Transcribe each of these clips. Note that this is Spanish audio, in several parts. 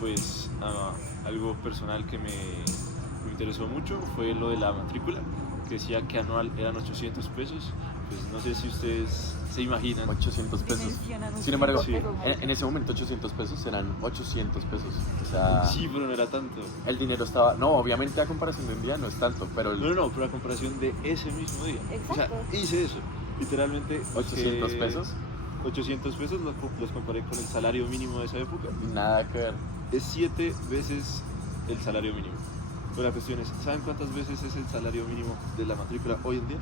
pues algo personal que me interesó mucho fue lo de la matrícula, que decía que anual eran 800 pesos. Pues no sé si ustedes se imaginan. 800 pesos. Dimensionan Sin embargo, Sí. en ese momento 800 pesos eran 800 pesos. O sea, Sí, pero no era tanto. el dinero estaba... No, obviamente a comparación de un día no es tanto, pero el No, pero a comparación de ese mismo día. Exacto. O sea, hice eso. Literalmente. 800 pesos, 800 pesos los comparé con el salario mínimo de esa época. nada que ver. Es 7 veces el salario mínimo. Pero la cuestión es, ¿saben cuántas veces es el salario mínimo de la matrícula hoy en día?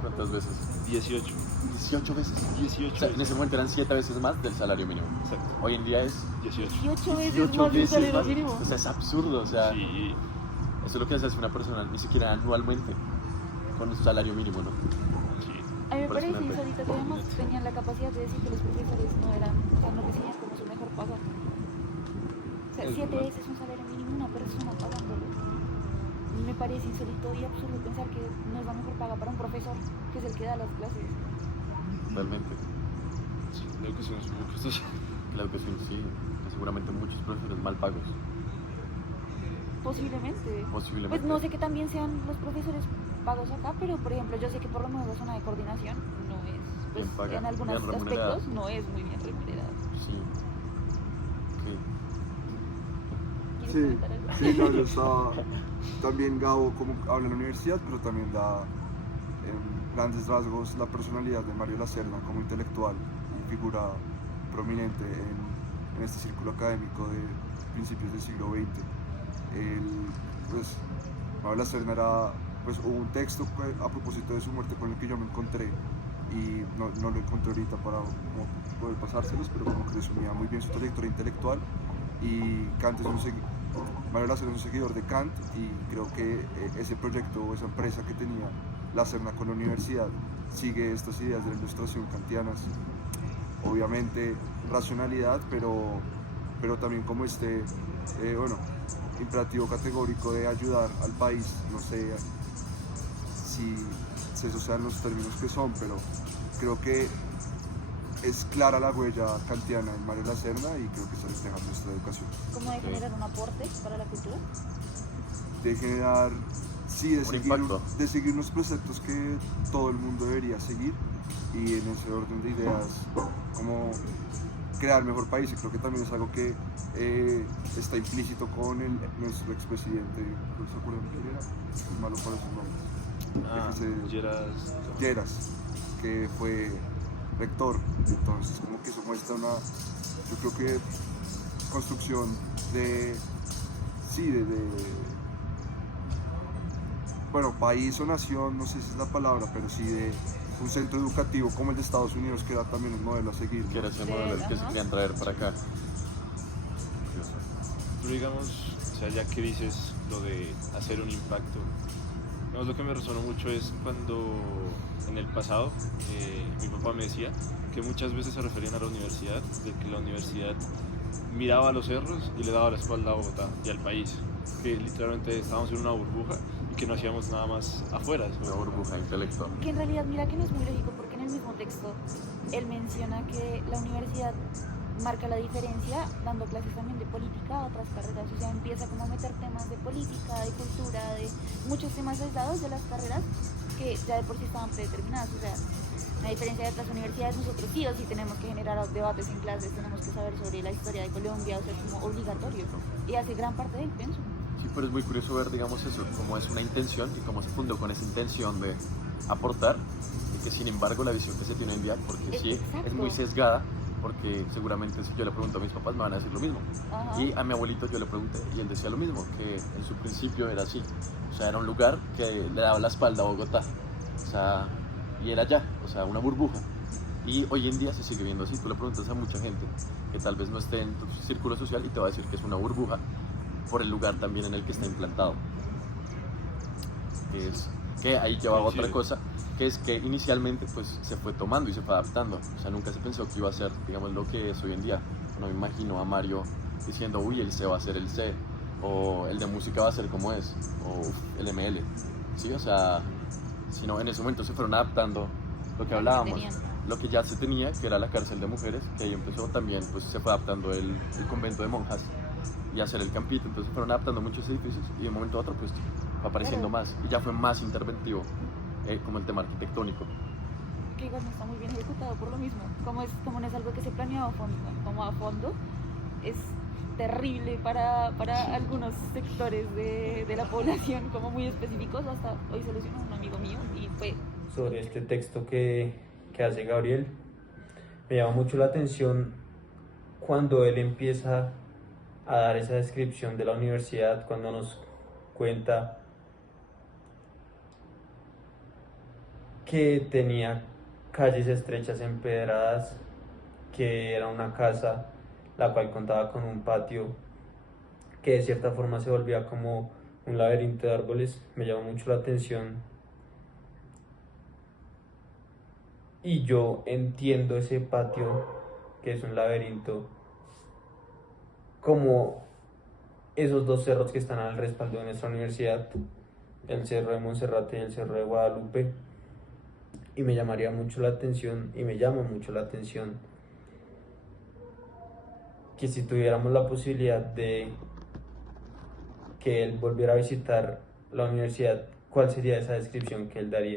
¿Cuántas veces? 18. 18 veces. 18 O sea, en ese momento eran 7 veces más del salario mínimo. Exacto. Hoy en día es 18. 18 veces 18 más del veces salario más. mínimo. O sea, es absurdo. O sea, Sí. eso es lo que hace una persona, ni siquiera anualmente, con su salario mínimo, ¿no? Sí. A mí me parece Impresionante. insólito que además tenían la capacidad de decir que los profesores no eran, o sea, no recibían como su mejor paga. O sea, Es 7 verdad. veces un salario mínimo una persona pagándolo. Me parece insólito y absurdo pensar que no es la mejor paga para un profesor, que es el que da las clases. Totalmente. Sí, la educación es muy costosa. La educación sí, seguramente muchos profesores mal pagos, Posiblemente. posiblemente. Pues no sé que también sean los profesores pagos acá, pero por ejemplo yo sé que por lo menos la zona de coordinación no es, pues Bien paga, en algunos bien remunerada. aspectos no es muy bien remunerada. Sí. ¿Quieres Sí, comentar algo? sí, no, yo estaba también Gabo como habla en la universidad, pero también da en grandes rasgos la personalidad de Mario Lacerda como intelectual y figura prominente en este círculo académico de principios del siglo XX. Pues, Mario Lacerda era, pues, hubo un texto a propósito de su muerte con el que yo me encontré y no lo encontré ahorita para como poder pasárselos, pero como que resumía muy bien su trayectoria intelectual. Y Kant es Mario Lacerda es un seguidor de Kant y creo que ese proyecto o esa empresa que tenía Lacerda con la universidad sigue estas ideas de la ilustración kantianas, obviamente racionalidad, pero también como imperativo categórico de ayudar al país. No sé si esos sean los términos que son, pero creo que es clara la huella kantiana en Mario Lacerda y creo que se refleja en nuestra educación. Como de generar un aporte para la cultura. De generar, sí, impacto. de seguir unos preceptos que todo el mundo debería seguir y en ese orden de ideas, como crear mejor país. Y creo que también es algo que está implícito con nuestro expresidente, ¿no se acuerdan quién era? Es malo para sus nombres. Lleras, que fue rector. Entonces como que eso muestra yo creo que construcción bueno, país o nación, no sé si es la palabra, pero sí de un centro educativo como el de Estados Unidos, que era también un modelo a seguir, ¿no? Que era ese modelo que se Ajá. querían traer para acá. Pero digamos, o sea, ya que dices lo de hacer un impacto, digamos, lo que me resonó mucho es cuando en el pasado mi papá me decía que muchas veces se referían a la universidad, de que la universidad miraba a los cerros y le daba la espalda a Bogotá y al país, que literalmente estábamos en una burbuja y que no hacíamos nada más afuera. Una burbuja intelectual. Que en realidad mira que no es muy lógico porque en el mismo texto él menciona que la universidad marca la diferencia dando clases también de política a otras carreras, o sea, empieza como a meter temas de política, de cultura, de muchos temas aislados de las carreras que ya de por sí estaban predeterminadas, o sea, a diferencia de otras universidades, nosotros sí o sí tenemos que generar debates en clases, tenemos que saber sobre la historia de Colombia, o sea, es como obligatorio y hace gran parte del pensum. Sí, pero es muy curioso ver, digamos, eso, cómo es una intención y cómo se fundó con esa intención de aportar, y que sin embargo la visión que se tiene hoy en día, porque sí, Exacto. es muy sesgada, porque seguramente si yo le pregunto a mis papás me van a decir lo mismo. Ajá. Y a mi abuelito yo le pregunté y él decía lo mismo, que en su principio era así, o sea, era un lugar que le daba la espalda a Bogotá, o sea, y era ya, o sea, una burbuja. Y hoy en día se sigue viendo así. Tú le preguntas a mucha gente que tal vez no esté en tu círculo social y te va a decir que es una burbuja por el lugar también en el que está implantado. Que ahí lleva Coincido. otra cosa, que es que inicialmente pues se fue tomando y se fue adaptando. O sea, nunca se pensó que iba a ser, digamos, lo que es hoy en día. No me imagino a Mario diciendo, uy, el C va a ser el C, o el de música va a ser como es, o el ML. Sí, o sea, sino en ese momento se fueron adaptando lo que hablábamos. tenían. Lo que ya se tenía, que era la cárcel de mujeres, que ahí empezó también, pues se fue adaptando el convento de monjas, y hacer el campito. Entonces fueron adaptando muchos edificios y de un momento a otro pues fue apareciendo más y ya fue más interventivo como el tema arquitectónico. Que igual no está muy bien ejecutado por lo mismo. Como no es algo que se planeaba a fondo, como a fondo, es terrible para algunos sectores de la población, como muy específicos. Hasta hoy solucionó un amigo mío y fue... Sobre este texto que hace Gabriel, me llama mucho la atención cuando él empieza a dar esa descripción de la universidad, cuando nos cuenta que tenía calles estrechas empedradas, que era una casa la cual contaba con un patio que de cierta forma se volvía como un laberinto de árboles. Me llamó mucho la atención y yo entiendo ese patio, que es un laberinto, como esos dos cerros que están al respaldo de nuestra universidad, el Cerro de Monserrate y el Cerro de Guadalupe. Y me llamaría mucho la atención, y me llama mucho la atención, que si tuviéramos la posibilidad de que él volviera a visitar la universidad, ¿cuál sería esa descripción que él daría?